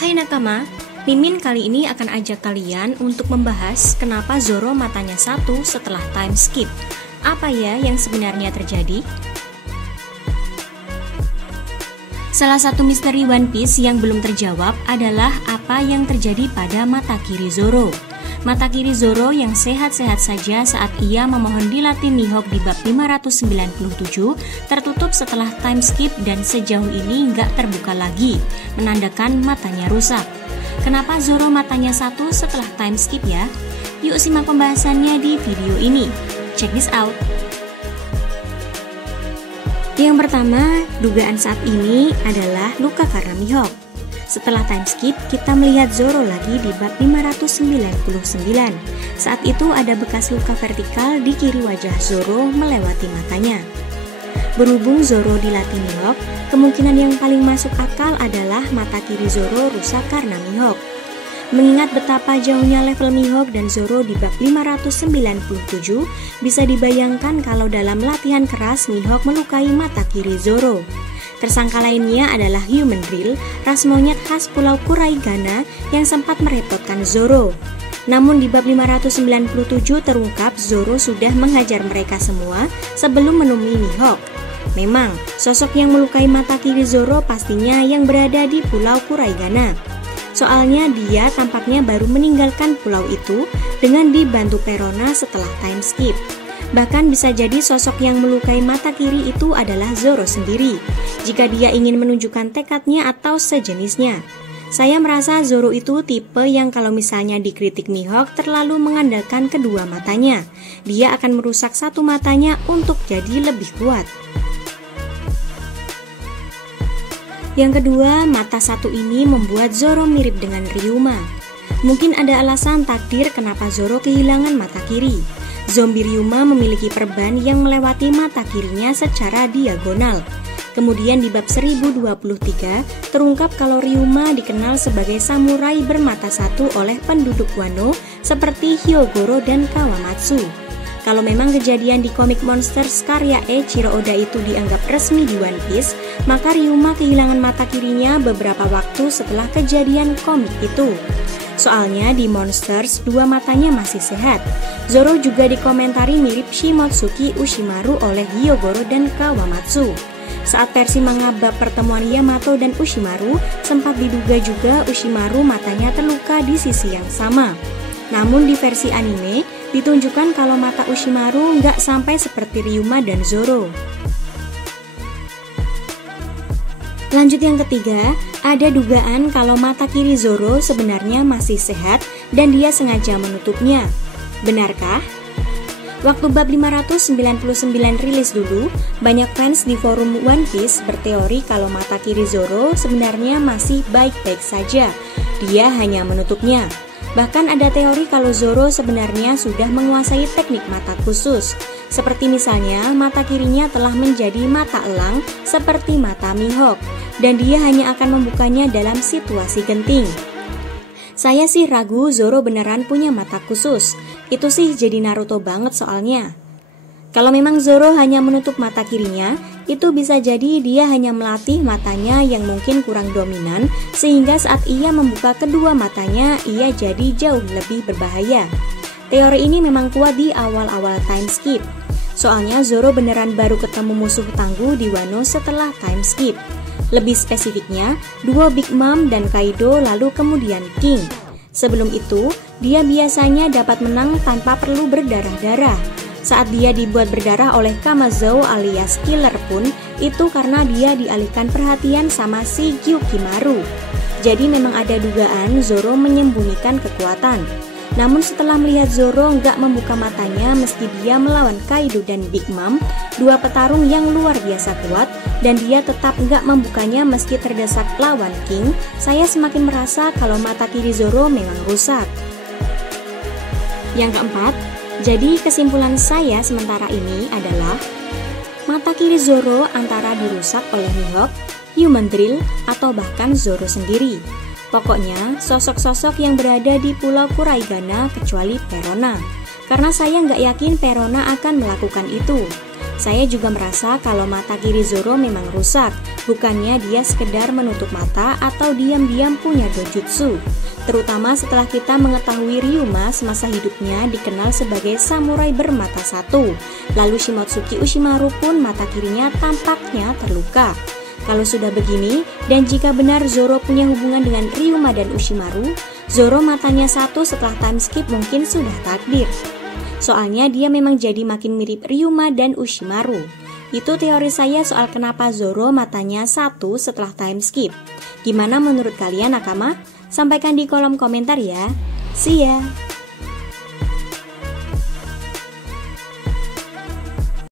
Hai nakama, Mimin kali ini akan ajak kalian untuk membahas kenapa Zoro matanya satu setelah time skip. Apa ya yang sebenarnya terjadi? Salah satu misteri One Piece yang belum terjawab adalah apa yang terjadi pada mata kiri Zoro. Mata kiri Zoro yang sehat-sehat saja saat ia memohon dilatih Mihawk di bab 597 tertutup setelah time skip dan sejauh ini nggak terbuka lagi, menandakan matanya rusak. Kenapa Zoro matanya satu setelah time skip ya? Yuk simak pembahasannya di video ini. Check this out. Yang pertama, dugaan saat ini adalah luka karena Mihawk. Setelah time skip, kita melihat Zoro lagi di bab 599. Saat itu ada bekas luka vertikal di kiri wajah Zoro melewati matanya. Berhubung Zoro dilatih Mihawk, kemungkinan yang paling masuk akal adalah mata kiri Zoro rusak karena Mihawk. Mengingat betapa jauhnya level Mihawk dan Zoro di bab 597, bisa dibayangkan kalau dalam latihan keras Mihawk melukai mata kiri Zoro. Tersangka lainnya adalah Human Drill, ras monyet khas Pulau Kuraigana yang sempat merepotkan Zoro. Namun di bab 597 terungkap Zoro sudah menghajar mereka semua sebelum menemui Mihawk. Memang, sosok yang melukai mata kiri Zoro pastinya yang berada di Pulau Kuraigana. Soalnya dia tampaknya baru meninggalkan pulau itu dengan dibantu Perona setelah time skip. Bahkan bisa jadi sosok yang melukai mata kiri itu adalah Zoro sendiri, jika dia ingin menunjukkan tekadnya atau sejenisnya. Saya merasa Zoro itu tipe yang kalau misalnya dikritik Mihawk terlalu mengandalkan kedua matanya, dia akan merusak satu matanya untuk jadi lebih kuat. Yang kedua, mata satu ini membuat Zoro mirip dengan Ryuma. Mungkin ada alasan takdir kenapa Zoro kehilangan mata kiri. Zombie Ryuma memiliki perban yang melewati mata kirinya secara diagonal. Kemudian di bab 1023 terungkap kalau Ryuma dikenal sebagai samurai bermata satu oleh penduduk Wano seperti Hyogoro dan Kawamatsu. Kalau memang kejadian di komik Monsters karya Eiichiro Oda itu dianggap resmi di One Piece, maka Ryuma kehilangan mata kirinya beberapa waktu setelah kejadian komik itu. Soalnya di Monsters dua matanya masih sehat. Zoro juga dikomentari mirip Shimotsuki Ushimaru oleh Hyogoro dan Kawamatsu. Saat versi manga bab pertemuan Yamato dan Ushimaru, sempat diduga juga Ushimaru matanya terluka di sisi yang sama. Namun di versi anime, ditunjukkan kalau mata Ushimaru nggak sampai seperti Ryuma dan Zoro. Lanjut yang ketiga, ada dugaan kalau mata kiri Zoro sebenarnya masih sehat dan dia sengaja menutupnya. Benarkah? Waktu bab 599 rilis dulu, banyak fans di forum One Piece berteori kalau mata kiri Zoro sebenarnya masih baik-baik saja. Dia hanya menutupnya. Bahkan ada teori kalau Zoro sebenarnya sudah menguasai teknik mata khusus. Seperti misalnya mata kirinya telah menjadi mata elang seperti mata Mihawk, dan dia hanya akan membukanya dalam situasi genting. Saya sih ragu Zoro beneran punya mata khusus. Itu sih jadi Naruto banget soalnya. Kalau memang Zoro hanya menutup mata kirinya, itu bisa jadi dia hanya melatih matanya yang mungkin kurang dominan, sehingga saat ia membuka kedua matanya, ia jadi jauh lebih berbahaya. Teori ini memang kuat di awal-awal time skip. Soalnya Zoro beneran baru ketemu musuh tangguh di Wano setelah time skip. Lebih spesifiknya, duo Big Mom dan Kaido lalu kemudian King. Sebelum itu, dia biasanya dapat menang tanpa perlu berdarah-darah. Saat dia dibuat berdarah oleh Kamazou alias Killer pun, itu karena dia dialihkan perhatian sama si Gyukimaru. Jadi memang ada dugaan Zoro menyembunyikan kekuatan. Namun setelah melihat Zoro nggak membuka matanya meski dia melawan Kaido dan Big Mom, dua petarung yang luar biasa kuat, dan dia tetap nggak membukanya meski terdesak lawan King, saya semakin merasa kalau mata kiri Zoro memang rusak. Yang keempat, jadi kesimpulan saya sementara ini adalah mata kiri Zoro antara dirusak oleh Mihawk, Human Drill, atau bahkan Zoro sendiri. Pokoknya sosok-sosok yang berada di Pulau Kuraigana kecuali Perona, karena saya nggak yakin Perona akan melakukan itu. Saya juga merasa kalau mata kiri Zoro memang rusak, bukannya dia sekedar menutup mata atau diam-diam punya dojutsu. Terutama setelah kita mengetahui Ryuma semasa hidupnya dikenal sebagai samurai bermata satu. Lalu Shimotsuki Ushimaru pun mata kirinya tampaknya terluka. Kalau sudah begini, dan jika benar Zoro punya hubungan dengan Ryuma dan Ushimaru, Zoro matanya satu setelah time skip mungkin sudah takdir. Soalnya dia memang jadi makin mirip Ryuma dan Ushimaru. Itu teori saya soal kenapa Zoro matanya satu setelah time skip. Gimana menurut kalian, nakama? Sampaikan di kolom komentar ya. See ya!